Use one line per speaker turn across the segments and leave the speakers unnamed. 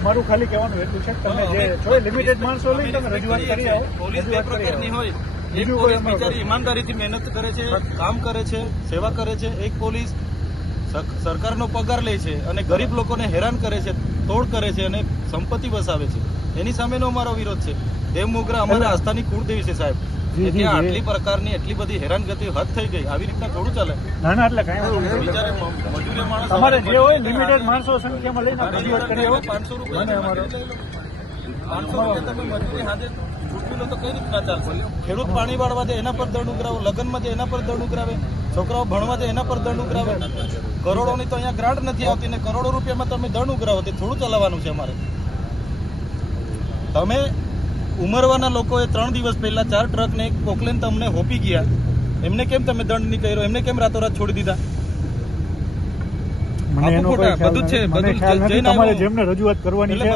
અમારું ખાલી કહેવાનું એટલું છે તમે જે છો લિમિટેડ માણસો લઈ તમે રજૂઆત કરી આવો
પોલીસ બે પ્રકારની હોય. એક પોલીસ બિચારી ઈમાનદારીથી મહેનત કરે છે કામ કરે છે સેવા કરે છે એક પોલીસ સર- સરકારનો પગાર લે છે અને ગરીબ લોકોને હેરાન કરે છે તોડ કરે છે અને સંપત્તિ વસાવે છે. એની સામેનો અમારો વિરોધ છે. દેવ મોગરા અમારા આસ્થાની કુળદેવી છે સાહેબ. આટલી પ્રકારની એટલી બધી હેરાનગતિ હદ થઈ ગઈ. આવી રીતના થોડું ચાલે?
ના ના એટલે કાંઈ
બિચારે મજૂરી માણસ
તમારે જે હોય લિમિટેડ માણસો સંખ્યામાં લઈને રજૂઆત કરી
પાંચસો રૂપિયા તમે મજૂરી તો કઈ રીતના ચાલશે? ખેડૂત પાણી વાળવા દે એના પર દંડ ઉઘરાવે લગ્નમાં છે એના પર દંડ ઉઘરાવે છોકરાઓ ભણવા દે એના પર દંડ ઉઘરાવે. કરોડોની તો અહીંયા ગ્રાન્ટ નથી આવતી ને કરોડો રૂપિયામાં તમે દંડ ઉઘરાવો તે થોડું ચલાવવાનું છે અમારે. તમે ઉમરવાના લોકોએ ત્રણ દિવસ પહેલા ચાર ટ્રકને એક પોકલેન તમને હોપી ગયા. એમને કેમ તમે દંડ નહીં કર્યો? એમને કેમ રાતોરાત છોડી દીધા?
મને
આપો
એનો કોઈ
ફોટા,
ખ્યાલ
બધું છે, બધું જ
ખ્યાલ નથી.
જઈને
તમારે
આવ્યો.
જેમને રજૂઆત કરવાની છે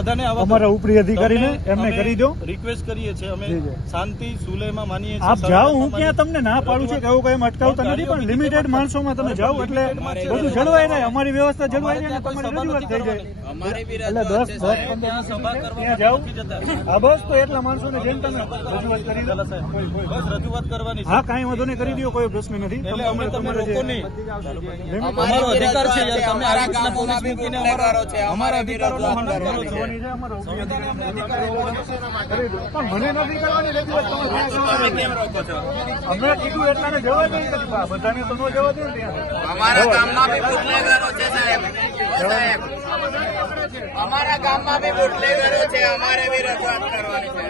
અમારા ઉપરી અધિકારીને એમને કરી દો.
રિક્વેસ્ટ કરીએ છીએ અમે
જી, જી.
શાંતિ સુલેમાં માનીએ છીએ
આપ જાઓ હું ક્યાં તમને ના પાડું છું કે આવું કઈ અટકાવતા નથી પણ લિમિટેડ માણસોમાં તમે જાઓ એટલે બધું જળવાઈ રહે અમારી વ્યવસ્થા જળવાઈ રહે તમારી રજૂઆત થઈ જાય. બસ તો એટલા જેમ તમે રજૂઆત કરી કોઈ-
બસ રજૂઆત કરવાની છે.
હા કાંઈ વાંધો નહીં કરી દો કોઈ પ્રશ્ન નથી.
તમે
તમારે જે-
લોકો નહીં અમારો અધિકાર છે યાર તમે આવી રીતના પોલીસ મૂકીને અમારા હનન કરો છો.
કરવાની છે, અમારો કરી. પણ મને નથી કરવાની રજૂઆત તમે ત્યાં કરવાની. અમે કીધું એટલાને જવા દઈએ બધાને તો ન જવા દે
અમારા ગામમાં બી છે સાહેબ. સાહેબ. અમારા ગામમાં બી બુટલેગરો છે, અમારે બી રજૂઆત કરવાની છે.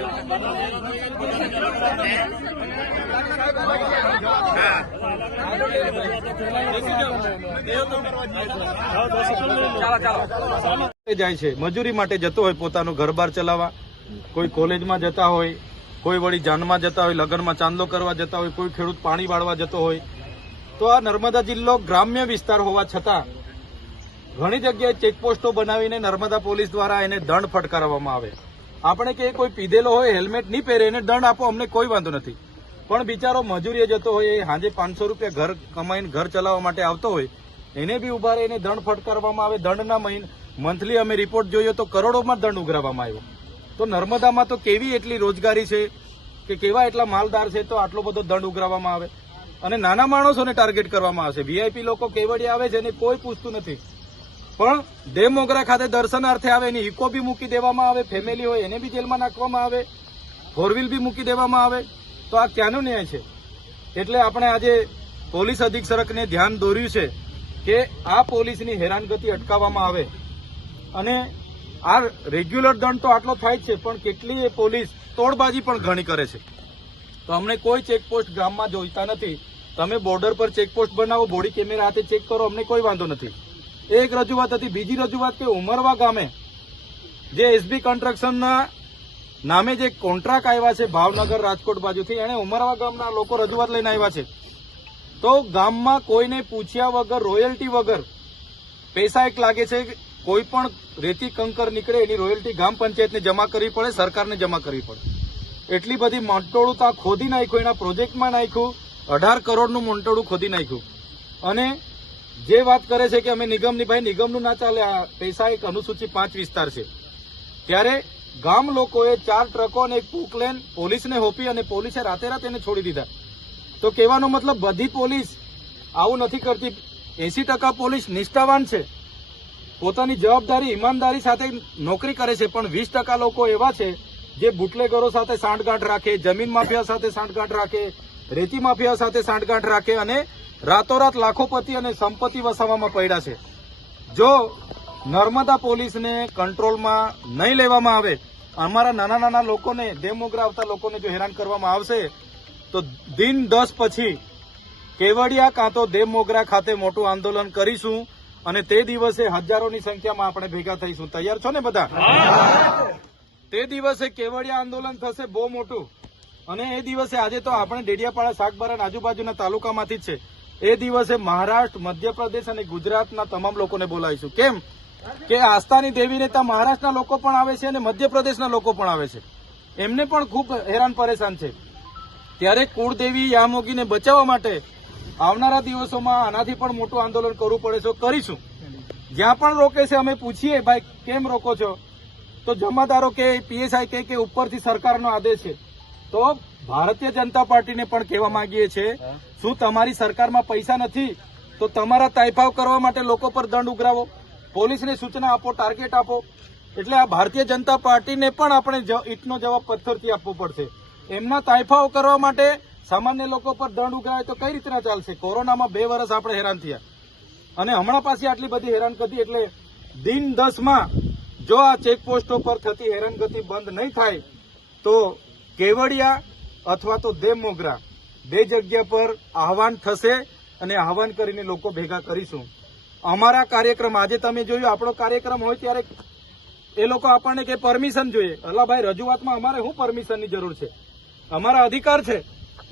જાય છે. મજૂરી માટે જતો હોય પોતાનું ઘર બાર ચલાવવા. કોઈ કોલેજમાં જતા હોય, કોઈ વળી જાનમાં જતા હોય, લગ્નમાં ચાંદલો કરવા જતા હોય, કોઈ ખેડૂત પાણી વાળવા જતો હોય. તો આ નર્મદા જિલ્લો ગ્રામ્ય વિસ્તાર હોવા છતાં ઘણી જગ્યાએ ચેકપોસ્ટો બનાવીને નર્મદા પોલીસ દ્વારા એને દંડ ફટકારવામાં આવે. આપણે કે કોઈ પીધેલો હોય, હેલ્મેટ નહીં પહેરે, એને દંડ આપો, અમને કોઈ વાંધો નથી. પણ બિચારો મજૂરીએ જતો હોય, એ સાંજે પાંચસો રૂપિયા ઘર કમાઈને ઘર ચલાવવા માટે આવતો હોય, એને બી ઊભા રહીને દંડ ફટકારવામાં આવે. દંડના મંથલી અમે રિપોર્ટ જોઈએ તો કરોડોમાં દંડ ઉઘરાવવામાં આવ્યો. તો નર્મદામાં તો કેવી એટલી રોજગારી છે કે કેવા એટલા માલદાર છે તો આટલો બધો દંડ ઉઘરાવવામાં આવે? અને નાના માણસોને ટાર્ગેટ કરવામાં આવશે. વીઆઈપી લોકો કેવડી આવે છે એને કોઈ પૂછતું નથી. પણ ડેમોગરા મોગરા ખાતે દર્શનાર્થે આવે એની ઇકો બી મૂકી દેવામાં આવે ફેમિલી હોય એને બી જેલમાં નાખવામાં આવે ફોરવ્હીલ બી મૂકી દેવામાં આવે. તો આ ક્યાંનો ન્યાય છે? એટલે આપણે આજે પોલીસ અધિક્ષકને ધ્યાન દોર્યું છે કે આ પોલીસની હેરાનગતિ અટકાવવામાં આવે. અને આ રેગ્યુલર દંડ તો આટલો થાય જ છે, પણ કેટલી એ પોલીસ તોડબાજી પણ ઘણી કરે છે. તો અમને કોઈ ચેકપોસ્ટ ગામમાં જોઈતા નથી. તમે બોર્ડર પર ચેકપોસ્ટ બનાવો, બોડી કેમેરા હાથે ચેક કરો, અમને કોઈ વાંધો નથી. એક રજૂઆત હતી, બીજી રજૂઆત કે ઉમરવા ગામે જે એસબી કન્સ્ટ્રક્શનના નામે જે કોન્ટ્રાક્ટ આવ્યા છે ભાવનગર રાજકોટ બાજુથી એને ઉમરવા ગામના લોકો રજૂઆત લઈને આવ્યા છે. તો ગામમાં કોઈને પૂછ્યા વગર રોયલ્ટી વગર પૈસા એક લાગે છે, કોઈ પણ રેતી કંકર નીકળે, એની રોયલ્ટી ગામ પંચાયતને જમા કરવી પડે, સરકારને જમા કરવી પડે. એટલી બધી મંટોળું ત્યાં ખોદી નાખ્યું, એના પ્રોજેક્ટમાં નાખ્યું, અઢાર કરોડનું મંટોળું ખોદી નાખ્યું. અને જે વાત કરે છે કે અમે નિગમની, ભાઈ, નિગમનું ના ચાલે, આ પૈસા એક અનુસૂચિ પાંચ વિસ્તાર છે. ત્યારે ગામ લોકોએ ચાર ટ્રકો અને એક પુકલેન પોલીસને હોપી અને પોલીસે રાતે રાત એને છોડી દીધા. તો કહેવાનો મતલબ બધી પોલીસ આવું નથી કરતી. એસી ટકા પોલીસ નિષ્ઠાવાન છે. પોતાની જવાબદારી, ઈમાનદારી સાથે નોકરી કરે છે, પણ વીસ ટકા લોકો એવા છે જે બુટલેગરો સાથે સાંઠગાંઠ રાખે, જમીન માફિયા સાથે સાંઠગાંઠ રાખે, રેતી માફિયા સાથે સાંઠગાંઠ રાખે અને રાતોરાત લાખોપતિ અને સંપત્તિ વસાવવામાં પડ્યા છે. જો નર્મદા પોલીસને કંટ્રોલમાં નહીં લેવામાં આવે, અમારા નાના નાના લોકોને, ડેમોગ્રા આવતા લોકોને જો હેરાન કરવામાં આવશે, તો દિન દસ પછી કેવડિયા કાં તો દેવમોગરા ખાતે મોટું આંદોલન કરીશું અને તે દિવસે હજારોની સંખ્યામાં આપણે ભેગા થઈશું. તૈયાર છો ને બધા? તે દિવસે કેવડિયા આંદોલન થશે બહુ મોટું. અને એ દિવસે આજે તો આપણે ડેડિયાપાડા શાકબારા આજુબાજુના તાલુકામાંથી જ છે. એ દિવસે મહારાષ્ટ્ર, મધ્યપ્રદેશ અને ગુજરાતના તમામ લોકોને બોલાવીશું. કેમ? કે આસ્થાની દેવીને ત્યાં મહારાષ્ટ્રના લોકો પણ આવે છે અને મધ્યપ્રદેશના લોકો પણ આવે છે. એમને પણ ખૂબ હેરાન પરેશાન છે. ત્યારે કુળદેવી યામોગીને બચાવવા માટે આવનારા દિવસોમાં આનાથી પણ મોટું આંદોલન કરવું પડે છે. કરીશું. જ્યાં પણ રોકે છે, અમે પૂછીએ, ભાઈ, કેમ રોકો છો? તો જમાદારો કે પીએસઆઈ કે ઉપરથી સરકારનો આદેશ છે. તો ભારતીય જનતા પાર્ટીને પણ કહેવા માંગીએ છીએ શું તમારી સરકારમાં પૈસા નથી તો તમારા તાઇફાવ કરવા માટે લોકો પર દંડ ઉઘરાવો. પોલીસને સૂચના આપો ટાર્ગેટ આપો. એટલે આ ભારતીય જનતા પાર્ટીને પણ આપણે ઈંટનો જવાબ પથ્થરથી આપવો પડશે. એમના તાઇફાઓ કરવા માટે સામાન્ય લોકો પર દંડ ઉઘરાવે તો કઈ રીતના ચાલશે? કોરોનામાં બે વર્ષ આપણે હેરાન થયા. અને હમણાં પાસે આટલી બધી હેરાનગતિ એટલે દિન દસમાં જો આ ચેકપોસ્ટો પર થતી હેરાનગતિ બંધ નહીં થાય તો કેવડિયા અથવા તો દેવ મોગરા. બે જગ્યા પર આહવાન થશે અને આહવાન કરીને લોકો ભેગા કરીશું. અમારા કાર્યક્રમ, આજે તમે જોયું, આપણો કાર્યક્રમ હોય ત્યારે એ લોકો આપણને કે પરમિશન જોઈએ. અલ્લાભાઈ રજૂઆતમાં અમારે શું પરમિશનની જરૂર છે? અમારા અધિકાર છે.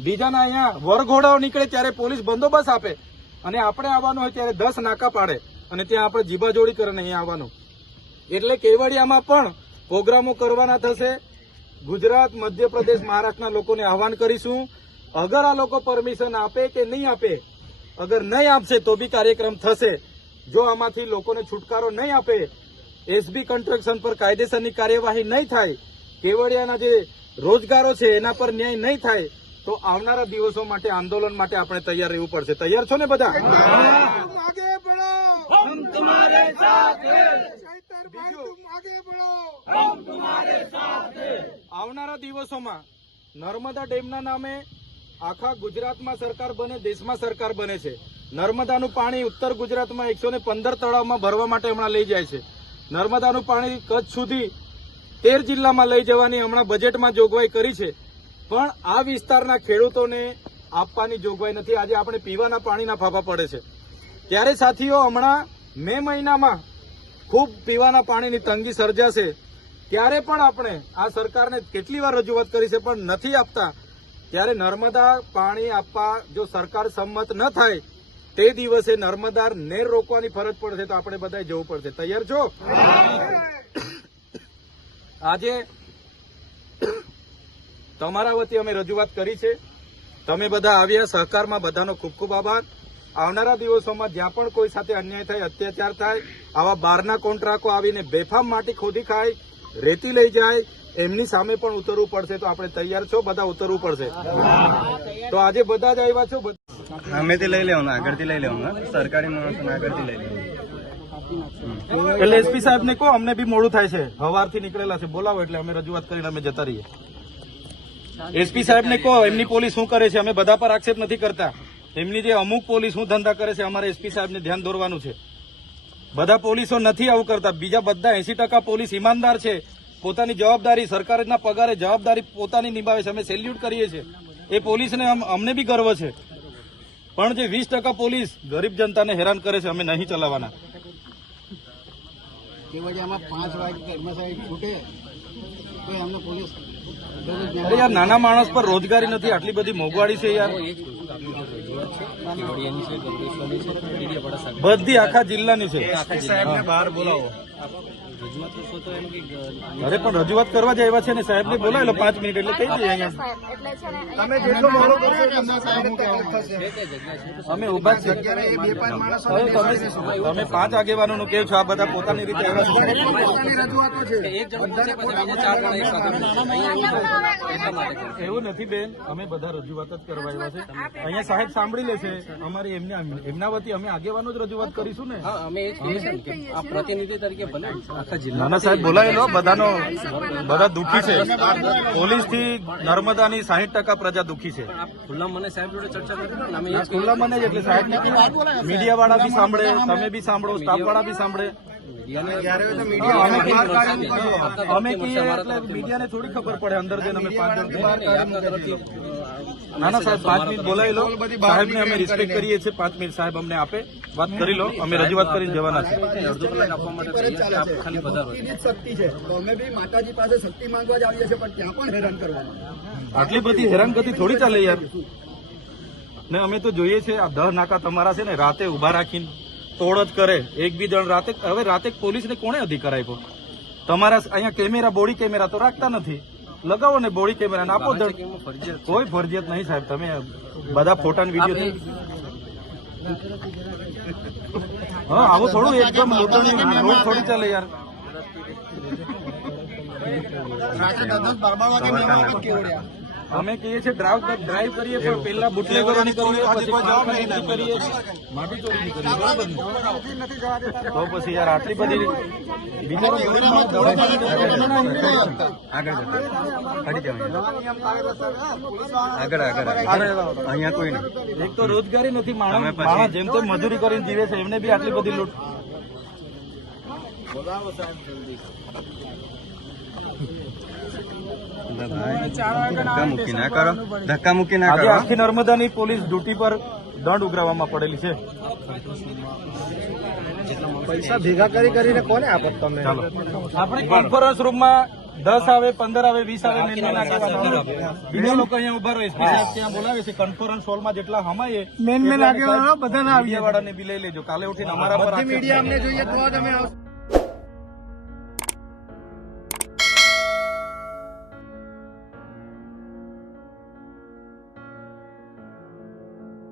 બીજાના અહીંયા વરઘોડાઓ નીકળે ત્યારે પોલીસ બંદોબસ્ત આપે અને આપણે આવવાનું હોય ત્યારે દસ નાકા પાડે અને ત્યાં આપણે જીબાજોડી કરીને અહીંયા આવવાનું. એટલે કેવડિયામાં પણ પ્રોગ્રામો કરવાના થશે ગુજરાત મધ્યપ્રદેશ મહારાષ્ટ્રના લોકોને આહવાન કરીશું. અગર આ લોકો પરમિશન આપે કે નહીં આપે અગર નહીં આપશે તો બી કાર્યક્રમ થશે. જો આમાંથી લોકોને છુટકારો નહીં આપે એસબી કન્સ્ટ્રક્શન પર કાયદેસરની કાર્યવાહી નહીં થાય કેવડિયાના જે રોજગારો છે એના પર ન્યાય નહીં થાય તો આવનારા દિવસો માટે આંદોલન માટે આપણે તૈયાર રહેવું પડશે. તૈયાર છો ને બધા?
आगे
આવનારા દિવસોમાં નર્મદા ડેમના નામે આખા ગુજરાતમાં સરકાર બને, દેશમાં સરકાર બને છે. નર્મદાનું પાણી ઉત્તર ગુજરાતમાં એકસો પંદર તળાવમાં ભરવા માટે હમણાં લઈ જાય છે. નર્મદાનું પાણી કચ્છ સુધી તેર જિલ્લામાં લઈ જવાની હમણાં બજેટમાં જોગવાઈ કરી છે. પણ આ વિસ્તારના ખેડૂતોને આપવાની જોગવાઈ નથી. આજે આપણે પીવાના પાણીના ફાફા પડે છે. ત્યારે સાથીઓ, હમણાં મે મહિનામાં ખૂબ પીવાના પાણીની તંગી સર્જાશે. ત્યારે પણ આપણે આ સરકારને કેટલી વાર રજૂઆત કરી છે પણ નથી આપતા, ત્યારે નર્મદા પાણી આપવા જો સરકાર સંમત ન થાય, તે દિવસે નર્મદા નેર રોકવાની ફરજ પડશે તો આપણે બધાએ જવું પડશે. તૈયાર છો? આજે તમારા વતી અમે રજૂઆત કરી છે. તમે બધા આવ્યા, સહકારમાં બધાનો ખૂબ ખૂબ આભાર. આવનારા દિવસોમાં જ્યાં પણ કોઈ સાથે અન્યાય થાય, અત્યાચાર થાય, આવા બહારના કોન્ટ્રાકો આવીને બેફામ માટી ખોદી ખાય રેતી લઈ જાય એમની સામે પણ ઉતરવું પડશે તો આપણે તૈયાર છો બધા ઉતરવું પડશે. તો આજે બધા જ આવ્યા છો અમે
સામેથી લઈ લેવાનું આગળથી લઈ લેવાનું. સરકારી માણસોને આગળથી લઈ લેવાનું.
એટલે એસપી સાહેબ ને કહો અમને બી મોડું થાય છે. હવારથી નીકળેલા છે. બોલાવો એટલે અમે રજૂઆત કરીને અમે જતા રહીએ. એસપી સાહેબ ને કહો એમની પોલીસ શું કરે છે? અમે બધા પર આક્ષેપ નથી કરતા. એમની જે અમુક પોલીસ શું ધંધા કરે છે અમારે એસપી સાહેબ ને ધ્યાન દોરવાનું છે. બધા પોલીસો નથી આવું કરતા. બીજા બધા એસી ટકા પોલીસ ઈમાનદાર છે. પોતાની જવાબદારી સરકારના પગારે જવાબદારી પોતાની નિભાવે છે. અમે સેલ્યુટ કરીએ છીએ. એ પોલીસને અમને બી ગર્વ છે. પણ જે વીસ ટકા પોલીસ ગરીબ જનતાને હેરાન કરે છે અમે નહીં ચલાવવાના. અરે યાર નાના માણસ પર રોજગારી નથી. આટલી બધી મોંઘવાડી છે યાર. બધી આખા જિલ્લાની છે.
સાહેબને બહાર બોલાવો.
અરે પણ રજૂઆત કરવા જ આવ્યા છે ને સાહેબ ને બોલાય લો પાંચ મિનિટ એટલે કઈ અહીંયા.
તમે જેટલો મોડો કરશો એટલો સાહેબ થશે.
અમે ઊભા છે તમે તમે પાંચ આગેવાનોનું કહો છો આ બધા પોતાની રીતે છે. એવું નથી બેન અમે બધા રજૂઆત જ કરવા આવ્યા છે. અહીંયા સાહેબ સાંભળી લેશે અમારી એમના એમના વતી અમે આગેવાનો જ રજૂઆત કરીશું ને. નાના સાહેબ બોલાયેલો બધાનો બધા દુઃખી છે. પોલીસથી નર્મદાની સાહીઠ ટકા પ્રજા દુઃખી છે. ખુલ્લા મને જ એટલે સાહેબ ને મીડિયા વાળા બી સાંભળે તમે બી સાંભળો સ્ટાફ વાળા બી સાંભળે. અમે કહીએ- અમે કહીએ એટલે મીડિયાને થોડી ખબર પડે અંદર જઈને અમે પાંચ જણ ના ના સાહેબ પાંચ મિનિટ બોલાવી લો. સાહેબને અમે રિસ્પેક્ટ કરીએ. છીએ. પાંચ મિનિટ સાહેબ અમને આપે. વાત કરી લો. અમે રજૂઆત કરીને જવાના છે.
શક્તિ છે. અમે બી માતાજી પાસે શક્તિ માંગવા જ આવીએ છીએ પણ ત્યાં પણ હેરાન કરવાનું.
આટલી બધી હેરાનગતિ થોડી ચાલે યાર. ને અમે તો જોઈએ છે આ દહ નાકા તમારા છે ને રાતે ઊભા રાખીને તોડ જ કરે. એક બી જણ રાતે હવે રાતે પોલીસને કોણે અધિકાર આપ્યો? તમારા અહીંયા કેમેરા બોડી કેમેરા તો રાખતા નથી. લગાવો ને બોડી કેમેરા ને આપો કોઈ ફરજિયાત નહીં સાહેબ તમે બધા ફોટા ને વીડિયો હા આવું થોડું એકદમ લોટણી રોડ થોડી ચાલે યાર. અમે કહીએ છીએ ડ્રાઈવ ડ્રાઈવ કરીએ પણ પેલા બુટલેગરોની કરીએ પછી કરીએ ચોરીની કરીએ તો પછી યાર આટલી બધી.
આગળ આગળ અહીંયા કોઈ નહીં.
એક તો રોજગારી નથી માણસ જેમ તેમ મજૂરી કરીને જીવે છે એમને બી આટલી બધી લૂંટ.
ધક્કા મૂકી ના કરો ધક્કા મૂકી ના કરો.
આખી નર્મદાની પોલીસ ડ્યુટી પર દંડ ઉઘરાવવામાં પડેલી છે.
પૈસા ભેગા કરી કરીને કોને આપત તમે?
ચાલો. આપણે કોન્ફરન્સ રૂમમાં દસ આવે પંદર આવે વીસ આવે મેન મેન આગેવાનો બીજા લોકો અહીંયા ઊભા રહે ત્યાં બોલાવે છે કોન્ફરન્સ હોલમાં જેટલા હમાય
મેન મેન આગેવાનો બધાને આવી
વાળાને બી લઈ લેજો. કાલે ઉઠીને અમારા પર
મીડિયા અમને જોઈએ તો જ અમે આવશું